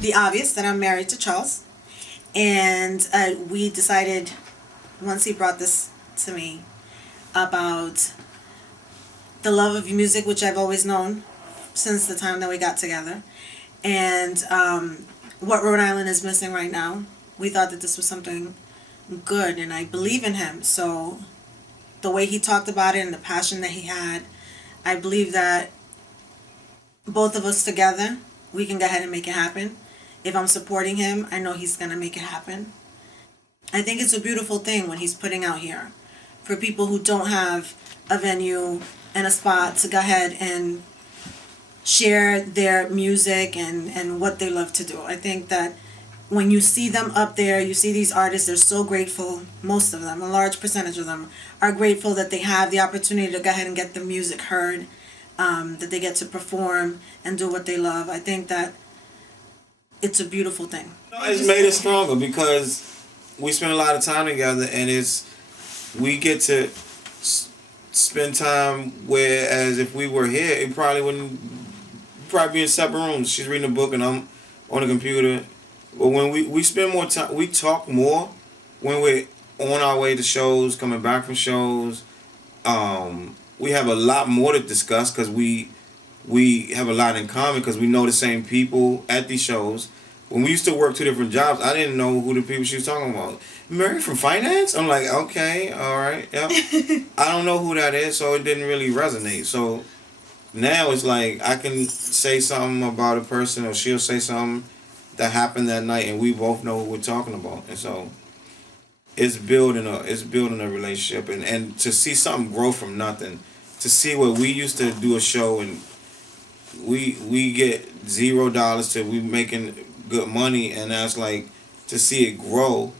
The obvious that I'm married to Charles, and we decided once he brought this to me about the love of music, which I've always known since the time that we got together, and what Rhode Island is missing right now. We thought that this was something good, and I believe in him. So the way he talked about it and the passion that he had, I believe that both of us together, we can go ahead and make it happen. If I'm supporting him, I know he's going to make it happen. I think it's a beautiful thing when he's putting out here for people who don't have a venue and a spot to go ahead and share their music and what they love to do. I think that when you see them up there, you see these artists, they're so grateful. Most of them, a large percentage of them, are grateful that they have the opportunity to go ahead and get the music heard, that they get to perform and do what they love. I think that it's a beautiful thing. It's made it stronger because we spend a lot of time together, and we get to spend time. Whereas if we were here, it probably wouldn't. Probably be in separate rooms. She's reading a book, and I'm on the computer. But when we spend more time, we talk more when we're on our way to shows, coming back from shows. We have a lot more to discuss because we have a lot in common because we know the same people at these shows. When we used to work two different jobs, I didn't know who the people she was talking about. Mary from finance? I'm like, okay, all right, yep. I don't know who that is, so it didn't really resonate. So now it's like I can say something about a person, or she'll say something that happened that night, and we both know who we're talking about. And so it's building a relationship, and to see something grow from nothing, to see where we used to do a show and we get $0 to we making good money, and that's like to see it grow,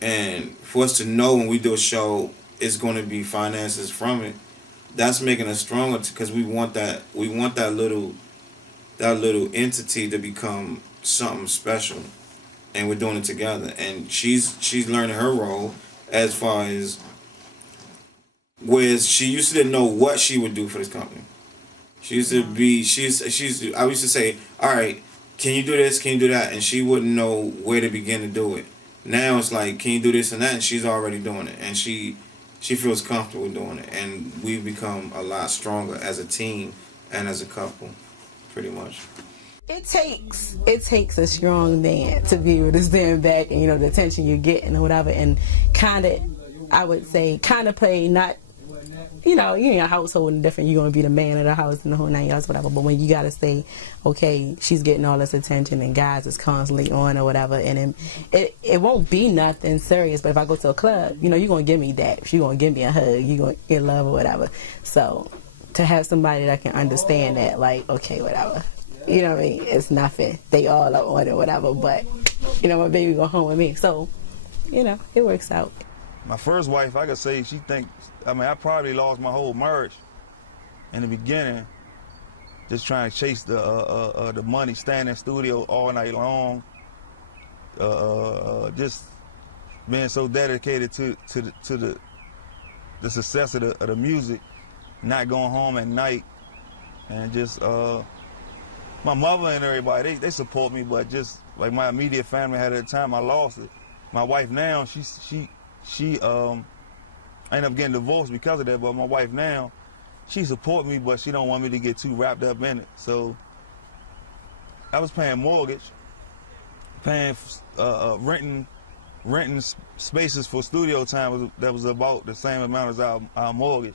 and for us to know when we do a show it's going to be finances from it. That's making us stronger because we want that little entity to become something special, and we're doing it together. And she's learning her role as far as whereas she used to didn't know what she would do for this company. She used to be I used to say, all right, can you do this? Can you do that? And she wouldn't know where to begin to do it. Now it's like, can you do this and that? And she's already doing it, and she feels comfortable doing it, and we've become a lot stronger as a team and as a couple, pretty much. It takes a strong man to be able to stand back and the attention you get and whatever, and I would say play not you in a household and different, you're gonna be the man of the house and the whole 9 yards, whatever. But when you gotta say, okay, she's getting all this attention and guys is constantly on or whatever, and it won't be nothing serious. But if I go to a club, you're gonna give me that. You're gonna give me a hug. You're gonna get love or whatever. So to have somebody that can understand that, like, okay, whatever, what I mean? It's nothing. They all are on it, whatever. But my baby go home with me, so it works out. My first wife, I could say I probably lost my whole marriage in the beginning, just trying to chase the money, staying in the studio all night long, just being so dedicated to the success of the music, not going home at night, and just my mother and everybody, they support me, but just like my immediate family had at the time, I lost it. My wife now, she I ended up getting divorced because of that, but my wife now, she supports me, but she don't want me to get too wrapped up in it. So I was paying mortgage, paying renting spaces for studio time that was about the same amount as our mortgage.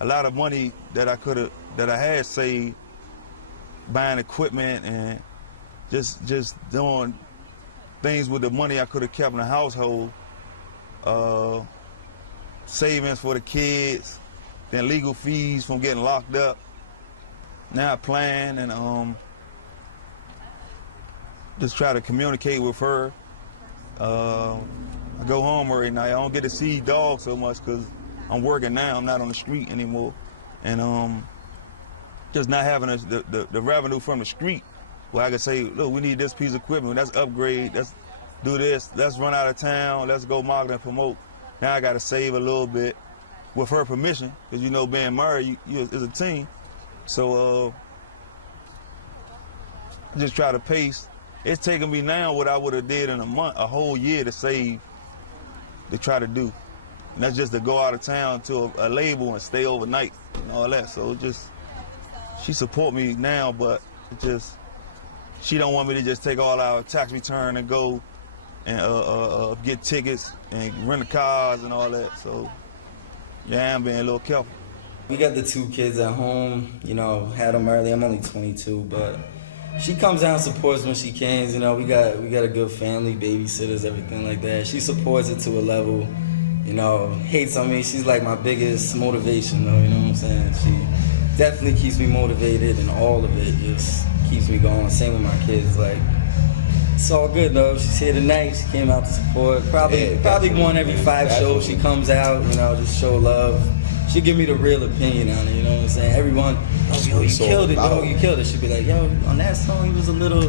A lot of money that I had saved, buying equipment and just doing things with the money I could have kept in the household. Savings for the kids, then legal fees from getting locked up. Now I plan and just try to communicate with her. I go home every night. I don't get to see dogs so much because I'm working now. I'm not on the street anymore, and just not having the revenue from the street where I can say, look, we need this piece of equipment. Let's upgrade. Let's do this. Let's run out of town. Let's go market and promote. Now I got to save a little bit with her permission, because being married, you is a team. So just try to pace it's taking me now what I would have did in a month, a whole year to save, to try to do. And that's just to go out of town to a label and stay overnight and all that. So it just, she support me now, but it just, she don't want me to just take all our tax return and go and get tickets and rent the cars and all that. So yeah, I'm being a little careful. We got the 2 kids at home, you know, had them early. I'm only 22, but she comes down and supports when she can. You know, we got a good family, babysitters, everything like that. She supports it to a level, you know, hates on me. She's like my biggest motivation, though, you know what I'm saying? She definitely keeps me motivated, and all of it just keeps me going. Same with my kids, like, it's all good, though. She's here tonight. She came out to support. Probably one every 5 shows she comes out, you know, just show love. She give me the real opinion on it, you know what I'm saying? Everyone, oh, yo, you killed it, yo, you killed it. She'd be like, yo, on that song, he was a little,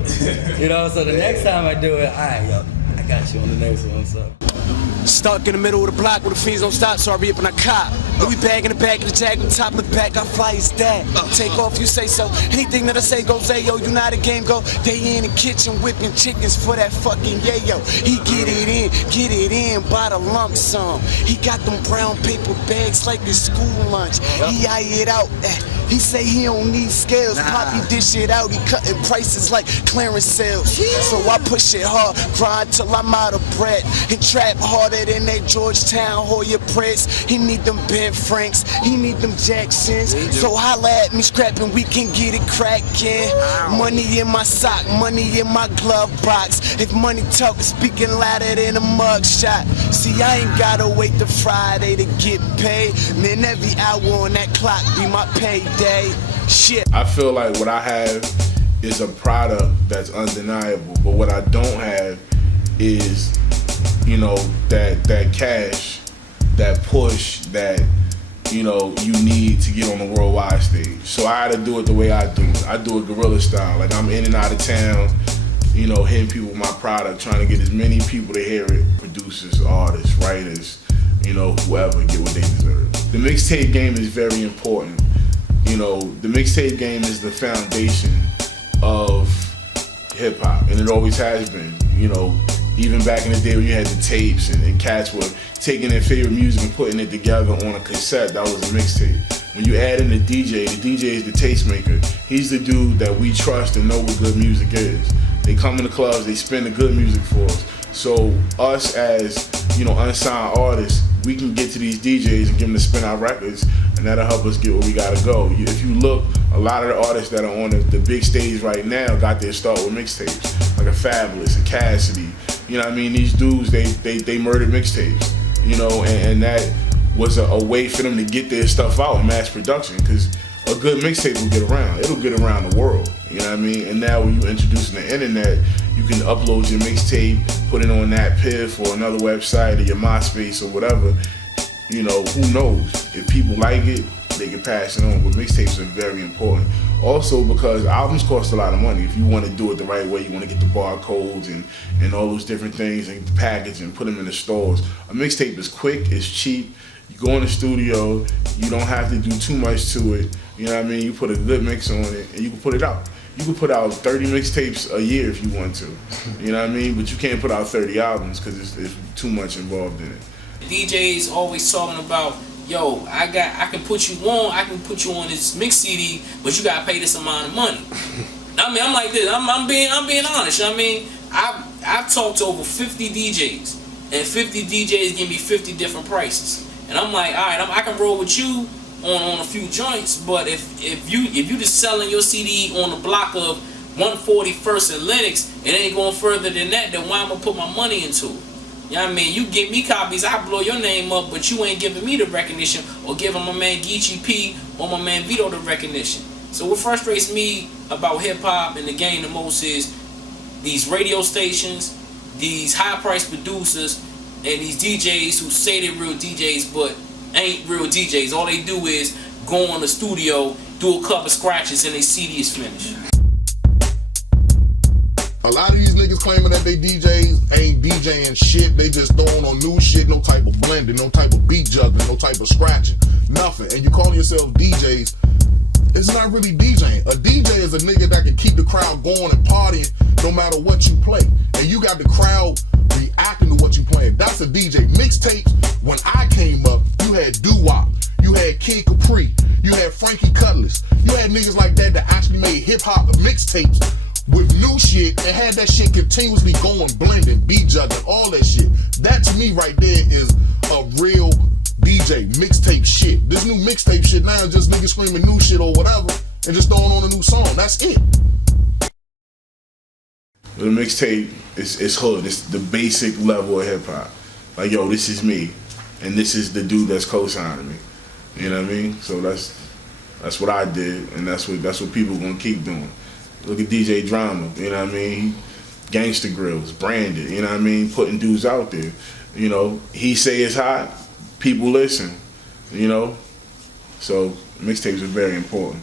you know, so the next time I do it, all right, yo, I got you on the next one, so. Stuck in the middle of the block where the fiends don't stop, so I re-up and I cop. Louis bag in the back of the jag, on top of the back, I fly his dad. Take off, you say so. Anything that I say goes, hey, yo, you know how the game go. They in the kitchen whipping chickens for that fucking yayo. He get it in by the lump sum. He got them brown paper bags like his school lunch. He eye it out. He say he don't need scales. Poppy dish it out. He cutting prices like clearance sales. So I push it hard, grind till I'm out of bread. And trap harder than that Georgetown Hoya Press. He need them Ben Franks, he need them Jacksons. So holla at me, scrapping, we can get it crackin'. Money in my sock, money in my glove box. If money talk is speaking louder than a mug shot. See, I ain't gotta wait till Friday to get paid. Man, every hour on that clock be my payday. Shit. I feel like what I have is a product that's undeniable, but what I don't have is, you know, that cash, that push that, you know, you need to get on the worldwide stage. So I had to do it the way I do it. I do it guerrilla style. Like, I'm in and out of town, you know, hitting people with my product, trying to get as many people to hear it, producers, artists, writers, you know, whoever, get what they deserve. The mixtape game is very important. You know, the mixtape game is the foundation of hip hop, and it always has been. You know, even back in the day when you had the tapes and cats were taking their favorite music and putting it together on a cassette, that was a mixtape. When you add in the DJ is the tastemaker. He's the dude that we trust and know what good music is. They come in the clubs, they spin the good music for us. So us as, you know, unsigned artists, we can get to these DJs and get them to spin our records, and that'll help us get where we gotta go. If you look, a lot of the artists that are on the big stage right now got their start with mixtapes, like a Fabulous, a Cassidy. You know what I mean? These dudes, they murdered mixtapes, you know, and that was a way for them to get their stuff out in mass production, because a good mixtape will get around. It'll get around the world, you know what I mean? And now when you introducing the internet, you can upload your mixtape, put it on that Piff or another website or your MySpace or whatever. You know, who knows? If people like it, they can pass it on. But mixtapes are very important. Also because albums cost a lot of money. If you want to do it the right way, you want to get the barcodes and all those different things and package and put them in the stores. A mixtape is quick, it's cheap. You go in the studio, you don't have to do too much to it. You know what I mean? You put a good mix on it and you can put it out. You can put out 30 mixtapes a year if you want to. You know what I mean? But you can't put out 30 albums because it's too much involved in it. DJs always talking about, yo, I can put you on this mix CD, but you gotta pay this amount of money. I mean, I'm like this. I'm being honest. You know what I mean, I've talked to over 50 DJs, and 50 DJs give me 50 different prices, and I'm like, all right, I can roll with you on a few joints, but if you just selling your CD on the block of 141st and Lenox, it ain't going further than that, then why am I put my money into it? You know what I mean? You give me copies, I blow your name up, but you ain't giving me the recognition or giving my man Geechee P or my man Vito the recognition. So what frustrates me about hip-hop and the game the most is these radio stations, these high-priced producers, and these DJs who say they're real DJs but ain't real DJs. All they do is go on the studio, do a couple scratches, and their CD is finished. A lot of these niggas claiming that they DJs ain't DJing shit. They just throwing on new shit, no type of blending, no type of beat juggling, no type of scratching, nothing. And you calling yourself DJs, it's not really DJing. A DJ is a nigga that can keep the crowd going and partying no matter what you play. And you got the crowd reacting to what you playing. That's a DJ. Mixtapes, when I came up, you had doo-wop, you had Kid Capri, you had Frankie Cutlass, you had niggas like that that actually made hip-hop mixtapes with new shit and had that shit continuously going, blending, beat judging, all that shit. That to me right there is a real DJ mixtape shit. This new mixtape shit now is just niggas screaming new shit or whatever and just throwing on a new song. That's it. The mixtape is hood. It's the basic level of hip hop. Like, yo, this is me, and this is the dude that's co-signing me. You know what I mean? So that's what I did, and that's what people gonna keep doing. Look at DJ Drama. You know what I mean? Gangsta Grills, branded. You know what I mean? Putting dudes out there. You know, he say it's hot, people listen. You know, so mixtapes are very important.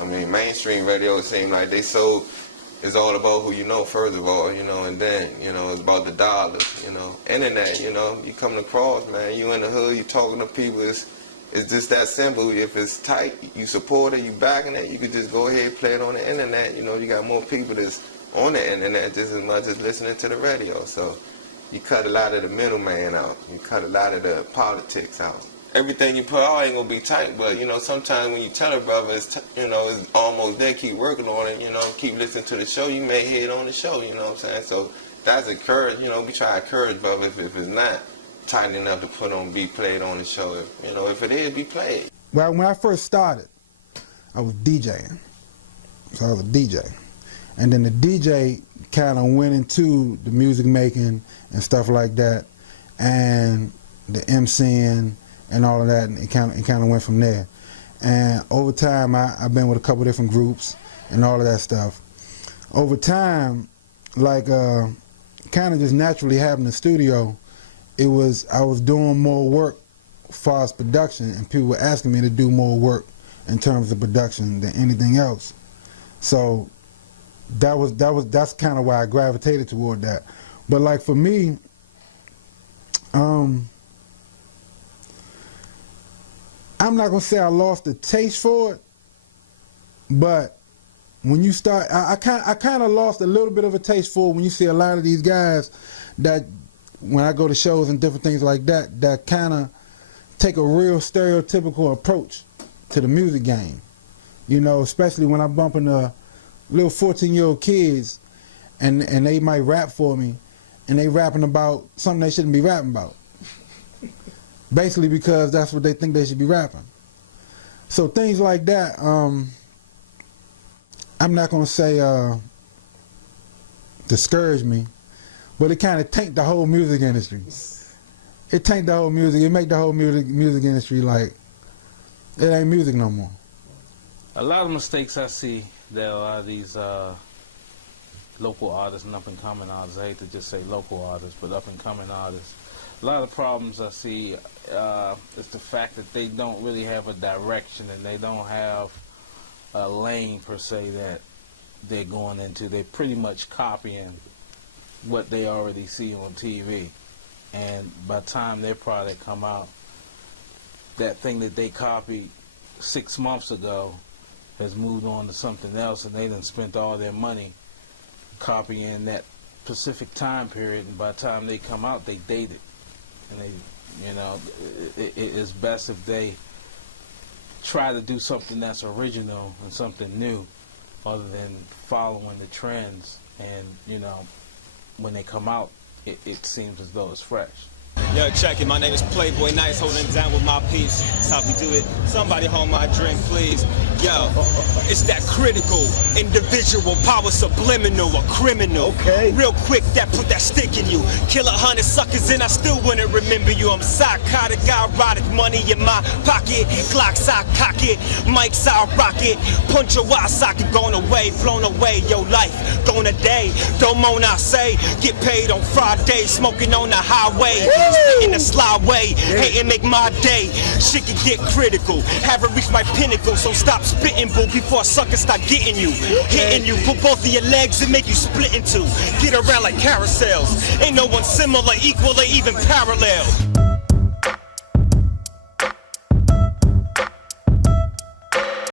I mean, mainstream radio seem like they so. It's all about who you know, first of all, you know, and then, you know, it's about the dollars, you know. Internet, you know, you coming across, man, you in the hood, you talking to people, it's just that simple. If it's tight, you support it, you backing it, you could just go ahead and play it on the internet. You know, you got more people that's on the internet just as much as listening to the radio. So you cut a lot of the middleman out. You cut a lot of the politics out. Everything you put out ain't gonna be tight, but you know, sometimes when you tell a brother, you know, it's almost there, keep working on it, you know, keep listening to the show, you may hit on the show, you know what I'm saying? So that's encouraged, you know, we try to encourage brother if it's not tight enough to put on, be played on the show. You know, if it is, be played. Well, when I first started, I was DJing. So I was a DJ. And then the DJ kind of went into the music making and stuff like that, and the MCing and all of that, and it kind of went from there. And over time, I've been with a couple different groups and all of that stuff. Over time, like kind of just naturally having the studio, I was doing more work as far as production, and people were asking me to do more work in terms of production than anything else. So that's kind of why I gravitated toward that. But like for me, I'm not gonna say I lost the taste for it, but when you start, I kind of lost a little bit of a taste for it when you see a lot of these guys that, when I go to shows and different things like that, that kind of take a real stereotypical approach to the music game. You know, especially when I'm bumping the little 14-year-old kids, and they might rap for me, and they rapping about something they shouldn't be rapping about. Basically because that's what they think they should be rapping. So things like that, I'm not going to say discourage me, but it kind of tanked the whole music industry. It tanked the whole music. It make the whole music industry like, it ain't music no more. A lot of mistakes I see that a lot of these local artists and up-and-coming artists, I hate to just say local artists, but up-and-coming artists, a lot of problems I see is the fact that they don't really have a direction, and they don't have a lane per se that they're going into. They're pretty much copying what they already see on TV, and by the time their product come out, that thing that they copied 6 months ago has moved on to something else, and they done spent all their money copying that specific time period, and by the time they come out, they date it. And they, you know, it is best if they try to do something that's original and something new, other than following the trends. And you know, when they come out, it seems as though it's fresh. Yo, check it. My name is Playboy Nice, holding it down with my piece. That's how we do it. Somebody hold my drink, please. Yo, it's that critical, individual, power subliminal, a criminal. Okay. Real quick, that put that stick in you. Kill 100 suckers and I still wouldn't remember you. I'm psychotic, erotic, money in my pocket. Glocks I cock it, mics I rock it. Punch your eye socket, gone away, flown away. Your life, gone a day. Don't moan, I say. Get paid on Friday, smoking on the highway. In the sly way, hating make my day. Shit can get critical, haven't reached my pinnacle, so stop spitting, boo, before suckers start getting you. Hitting you, put both of your legs and make you split in two. Get around like carousels, ain't no one similar, equal, or even parallel.